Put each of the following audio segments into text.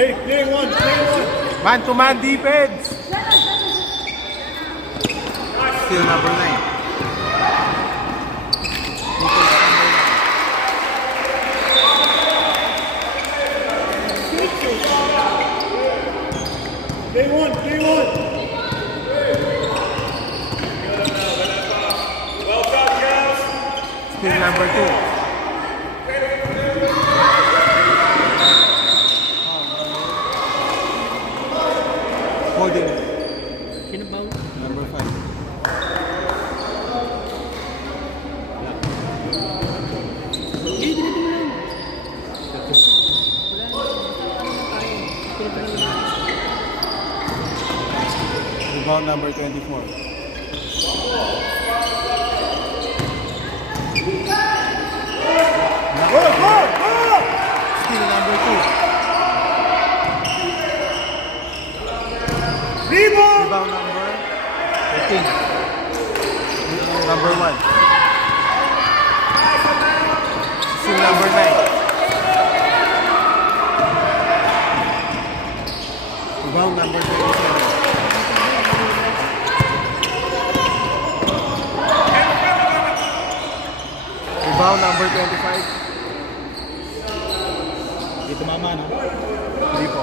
Hey, play one. Man-to-man defense. Still number 9. Play one. Still number 2. Holding. Number 5. Rebound number 24. Still number 2. Rebound number 13. Number 1. Still number 9. Rebound number 27. Rebound number 25. Dito mama na. 3 po.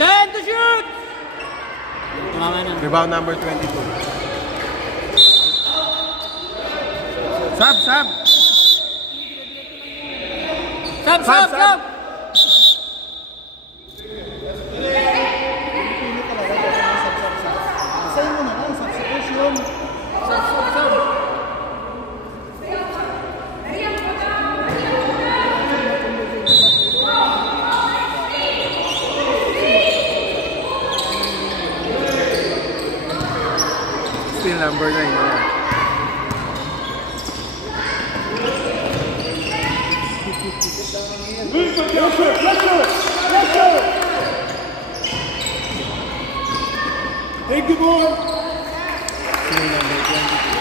10 to shoot! Tumama na. Rebound number 22. Sub! Sub! Sub! Sa'yo mo na lang, substitution. Sub! Still number 9. Take the ball. Still number 22.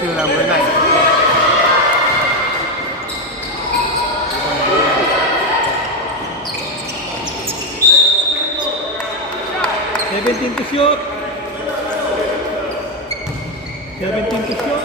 Still number 9. Seventeen to shoot! 17 to shoot!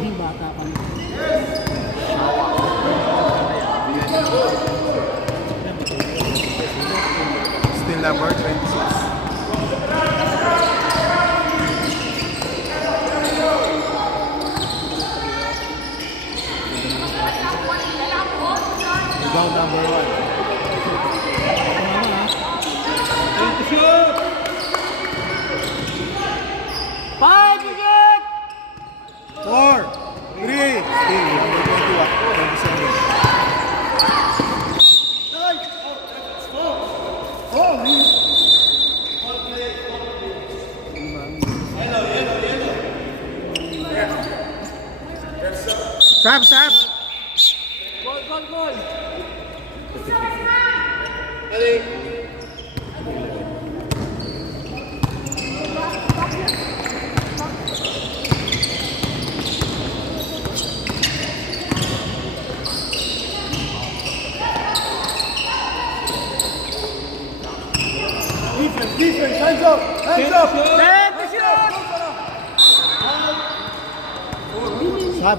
Hindi bata pa na. Still number 26. Rebound number 1. Tumama ha. 10 to shoot! 5 to shoot! 4, 3, still number 27. Sab! Goal! Defense, hands up. 10 to shoot! Sub!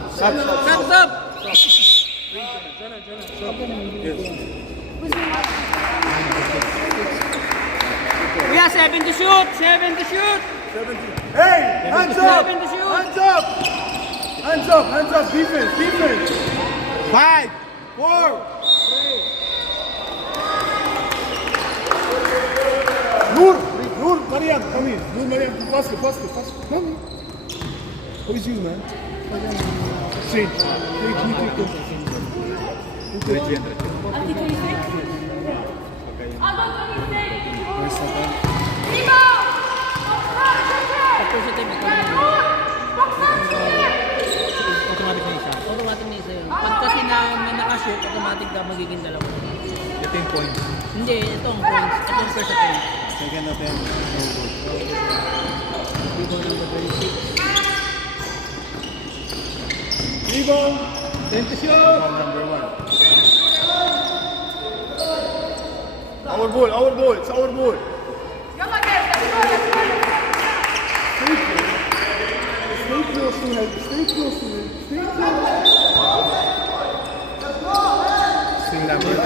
Kuya, 7 to shoot! 7 to shoot! Hey, hands up. 7 to shoot! Hands up. Defense. 5, 4. Nur, Mariam, come here. Nur, Mariam, faster. Come here. Who is you, man? Change. Positive ito. Automatic na isa. Automatic na isa yun. Pag kasi na may nakashoot, automatic na magiging dalawa. Ito yung point. Hindi, itong points. Itong first attempt. Second attempt, no good. Rebound number 36. Rebound. 10 to shoot. Ball number 1. Our ball. It's our ball. Stay close to him. Still number 9.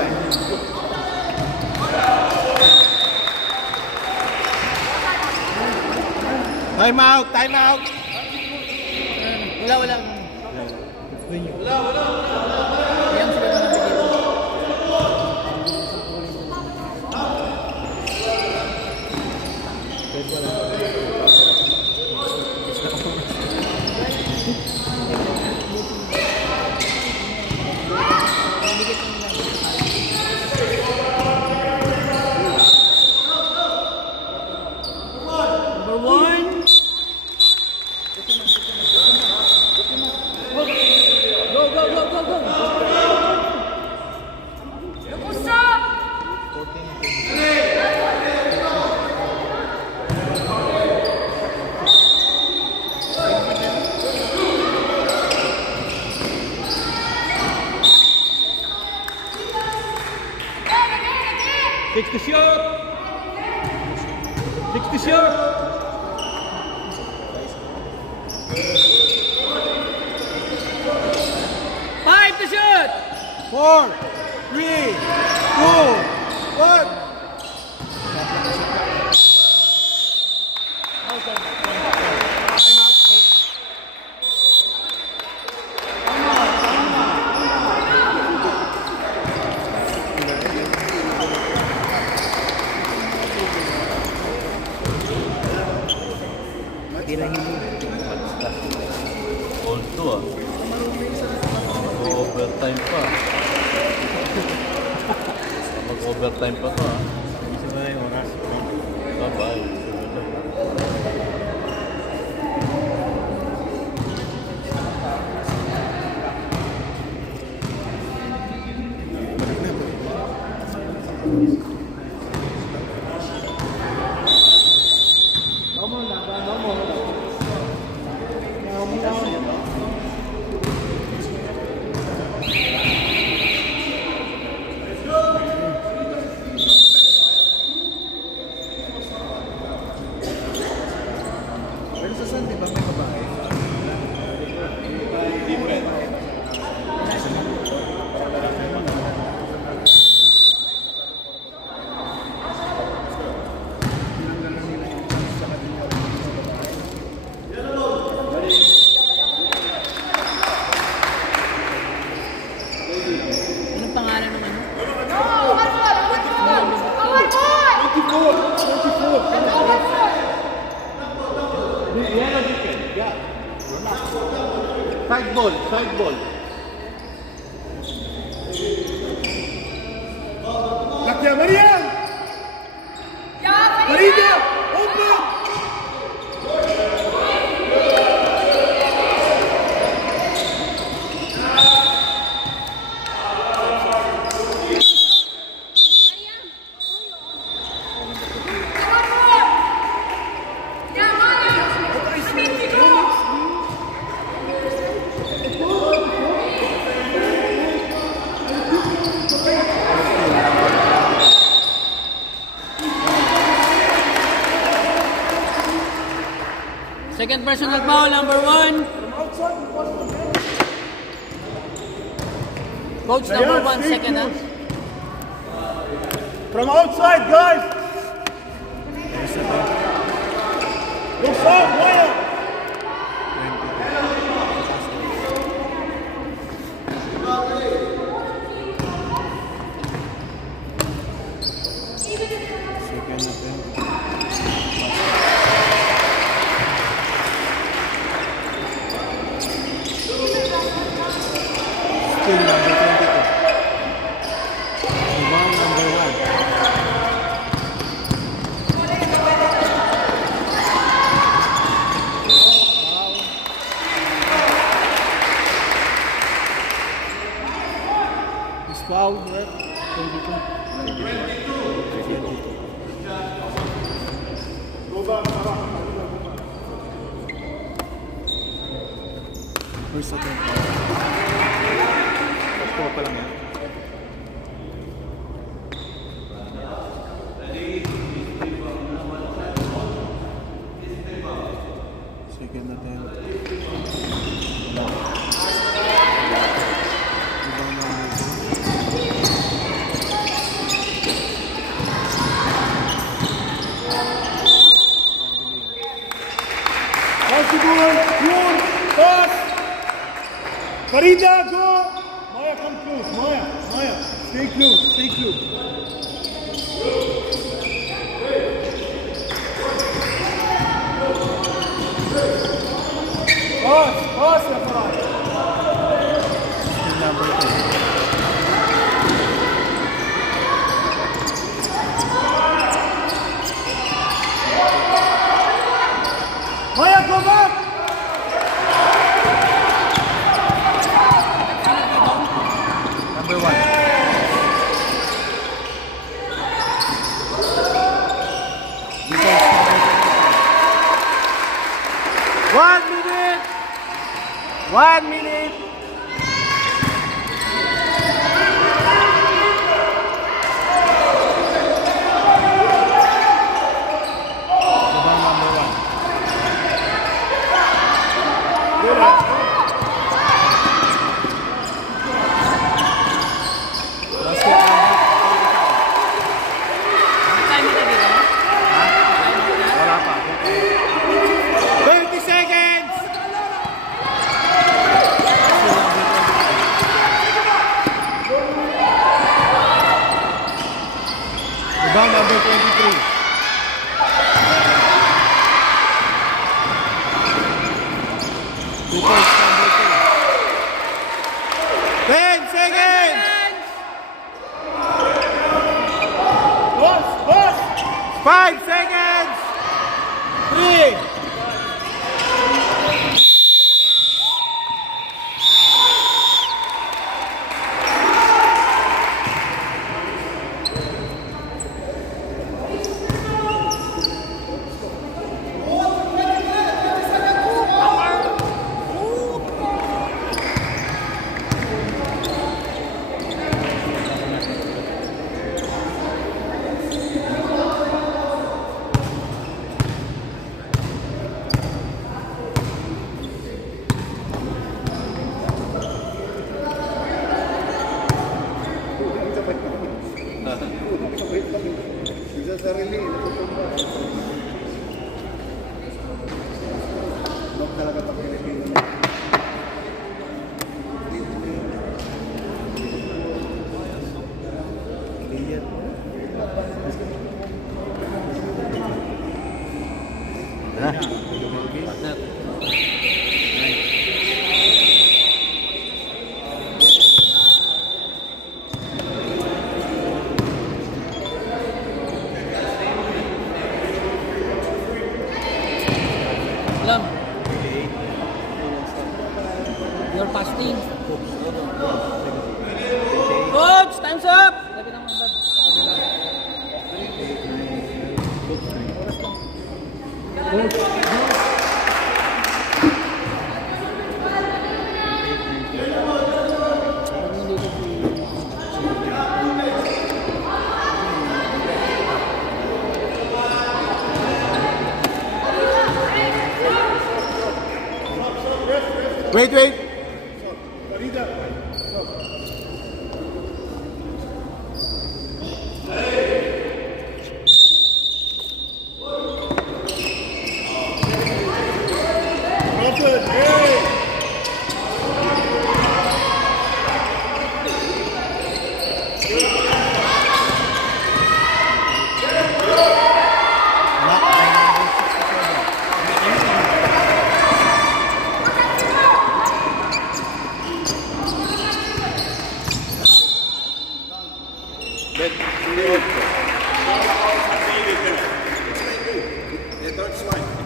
Time out! Wala. Ayan sila na namin dito. Number 1. Go. Six to shoot. 5 to shoot. 4, 3, 2, 1. All to Mag-overtime pa. Mag-overtime pa to Isa ba na yung oras? Bye-bye. Pero sa San, di ba may babae? Anong pangalan ng ano? 24. Side ball. Lakya, Mariam! Marida! Open! Second personal foul, number 1. Coach, number 1, second. From outside, guys! Go south, Mariam! Foul, ref. 22. First attempt. First pa lang yan. Second attempt. Ibang number 2. Possible, pure, pass. Farida, go. Maya, come close. Maya, stay close. Pass, ya Farad. Number 2. Maya, go back. Number 1. One minute. Ibang number 1. Time na dito. Wala pa. 30 seconds! Ibang number 23. Two points, number 2. 10 seconds! Pass. 5 seconds! 3! Bisa sarili, natutumba. Huwag talaga pag Pilipino. Alam. You're fasting. Coach, time's up! Sabi ng mga Wait. Farida. Robert, hey!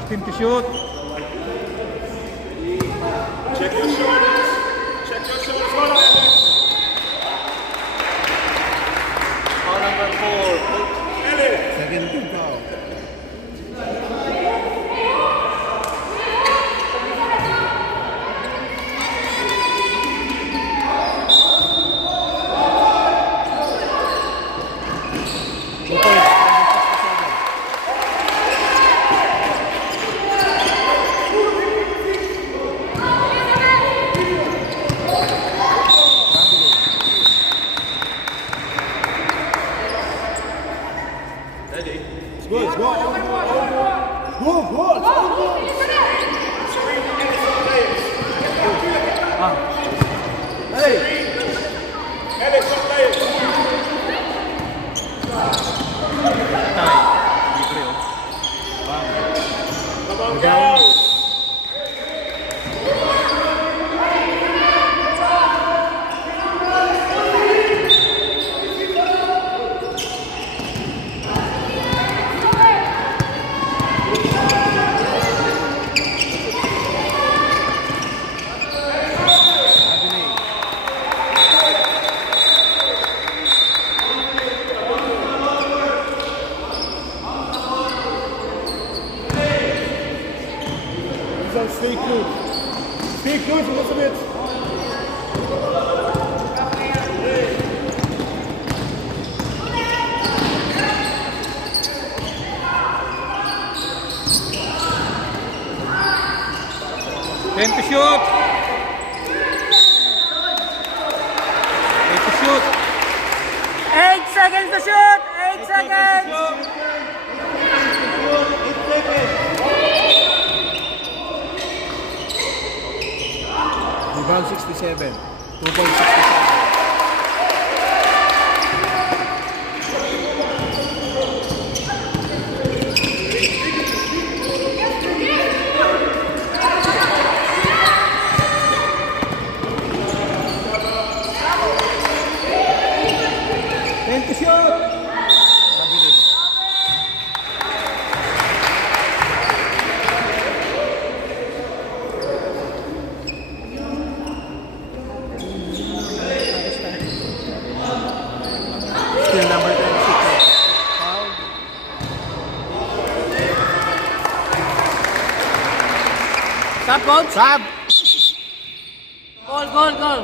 Team to shoot. Check your shoulders. Check your shoulders. Hold on. again. Good foul. Good, go, Stay close. Stay close a little bit. Ten to shoot. 8 to shoot. 8 seconds to shoot! 8 seconds! Rebound 67. 2.67. Still number 26. Foul. Stop, coach! Sab! Goal!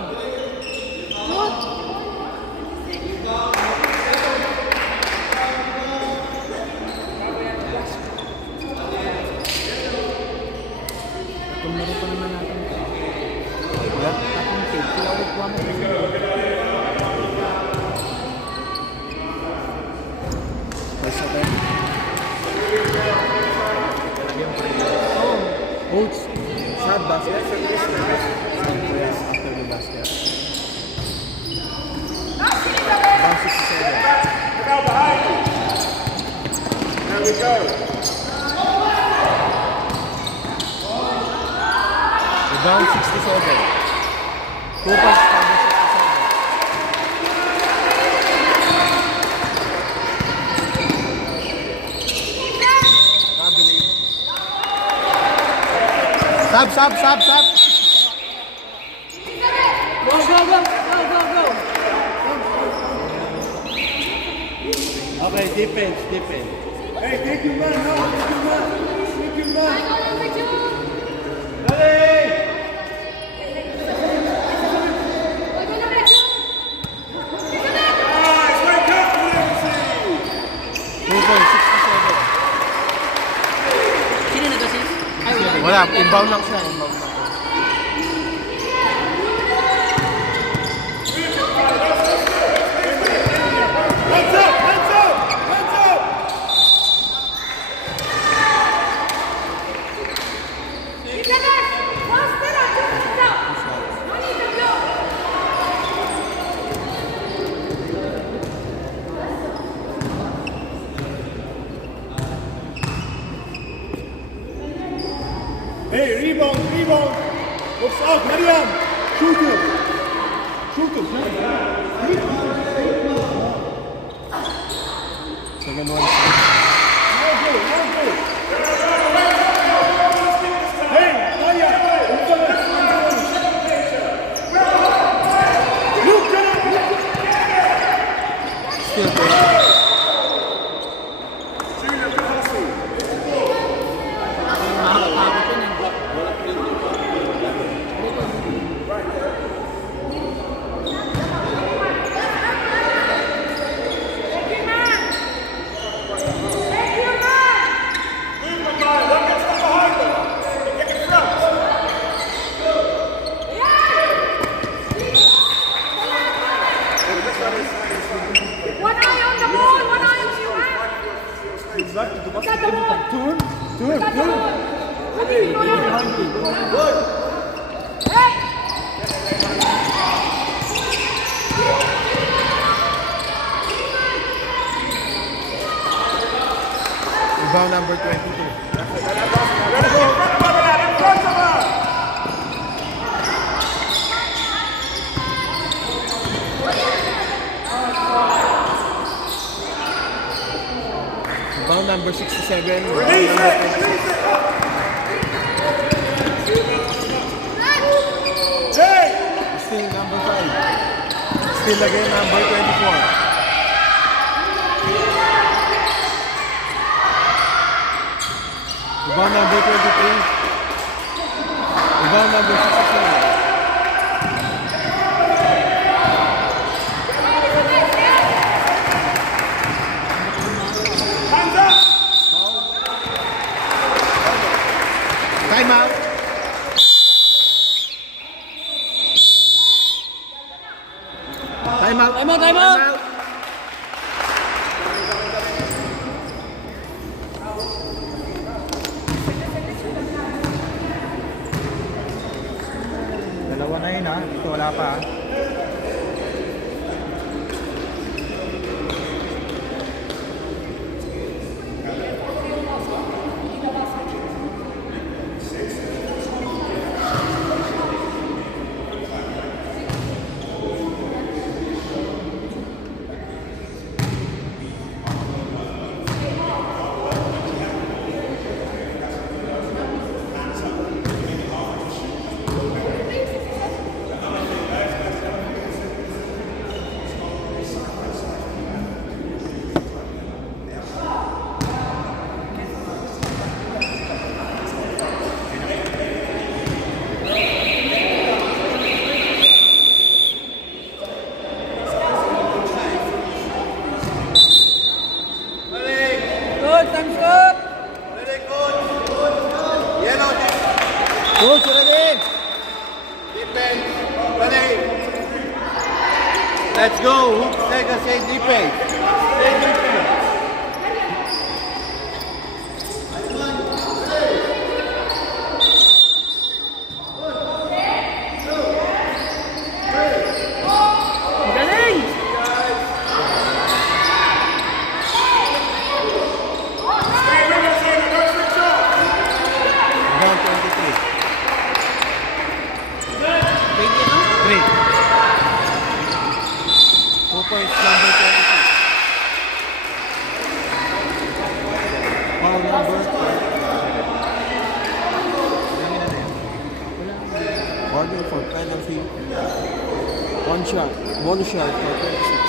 Tumuro pa naman natin. Atong tape. Sila ulit kuha mo. First attempt. Coach, shot basket. Yes, after the basket. Rebound 67. There we go. Rebound 67. 2 points for the 67. Grab the lead. Sab! Go! Okay, defense. Hey, take your man now. Take your man. Sino nag-assist? Ay, wala. Wala, inbound lang siya. Inbound lang. Hands up! Hey, rebound! What's up, Mariam? Shoot him! Second one. Now go! Hey, Maya! Still 20. Rebound number 22. Rebound number 67. Rebound number 26. Still number 5. Still again number 24. Rebound number 23. Rebound number 67. Time out. Time out. Time out, time out. Dalawa na yun ha. Ito wala pa ha. Good, time's up. Coach, ready? Defense. Ready. Let's go. Take a say defense. Say defense. Galing! Rebound 23. 3. 2 points number 22. Foul number 12. Order for penalty. One shot. Bonus shot for 26.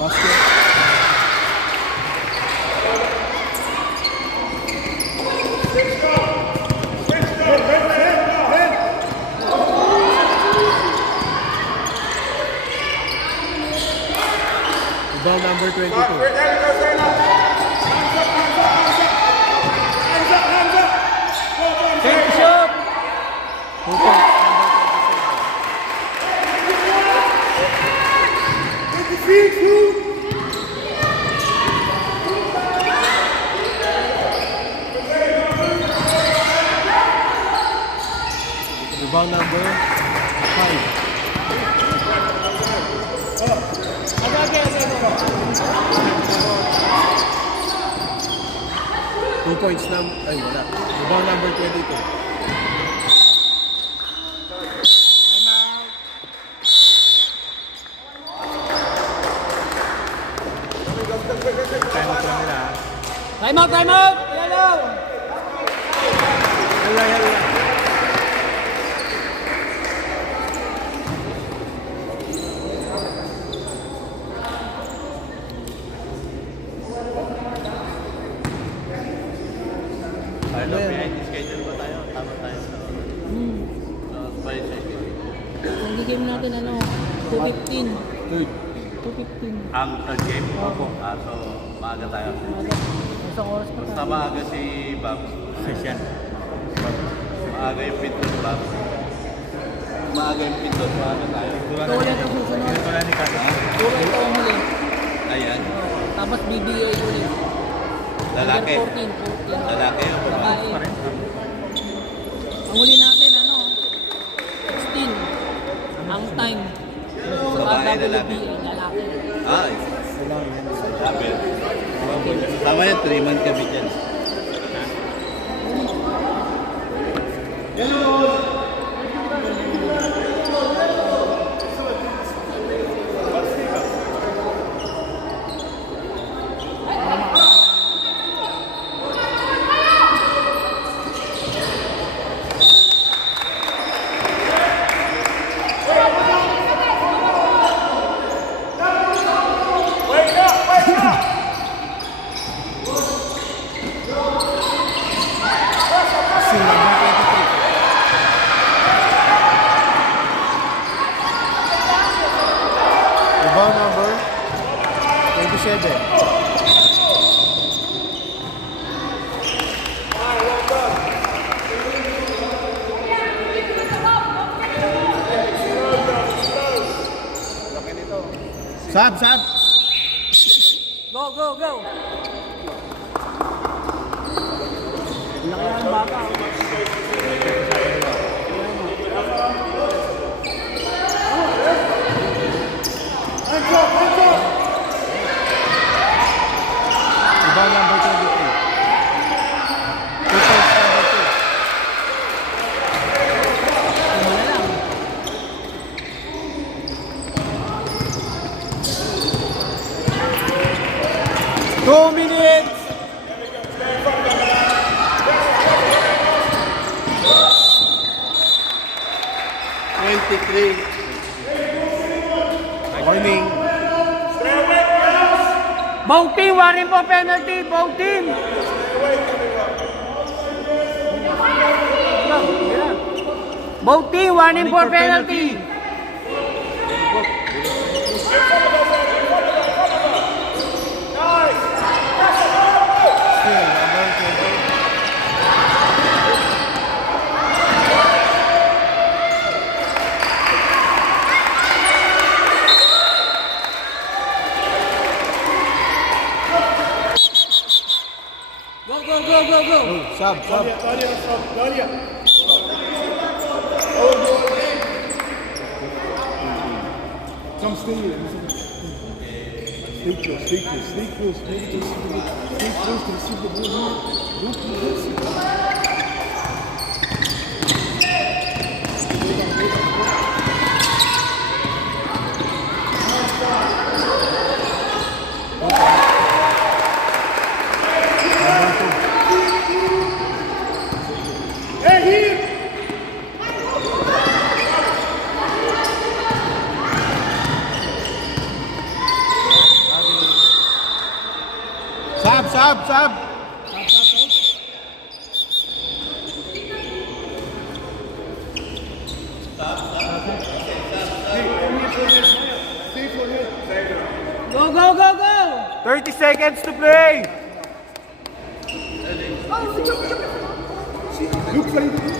Basket. Rebound number 22. Take shot! 2 points number 27. Rebound number 5. Two points ay wala. Rebound number 22. Time out lang nila. Time out, time out! Yellow! Yalla. Ano yan? Schedule ba tayo? Tama tayo sa balik schedule. Nagigame natin ano, 2:15. Third. 2:15. Ang third game? Opo. So, maaga tayo. Isang oras pa Basta tayo. maaga si Babs. Session. Maaga yung pintos, Babs. Maaga yung pintos, maaga tayo. Ito ulit ang susunod. Ito ulit ang huli. Ayan. Tapos BBA ulit. Lalaki. Under 14. Lalaki o babae? Babae. Ang huli natin, 16. Ang time. Babae, lalaki. WBA, lalaki. Ah, sabi. Tama yan, 3 months kami dyan. Rebound number 27. Sab, sab. Go, go, go! Laki ng baka. Rebound number 23. Two points number 2. Lima na lang. 2 minutes. Warning. Bong team, warning po penalty. Bong team. Bong team, warning for penalty. Still number 20. Go, go, go, go, go. Sab, sab. Dalia, stop. Dalia. Come stay here. Stay close, stay close, stay close. Stay close to receive the ball. Don't press. Hey, here! Sab, sab, sab. Stay for him. Go, go, go, go. 30 seconds to play. Look like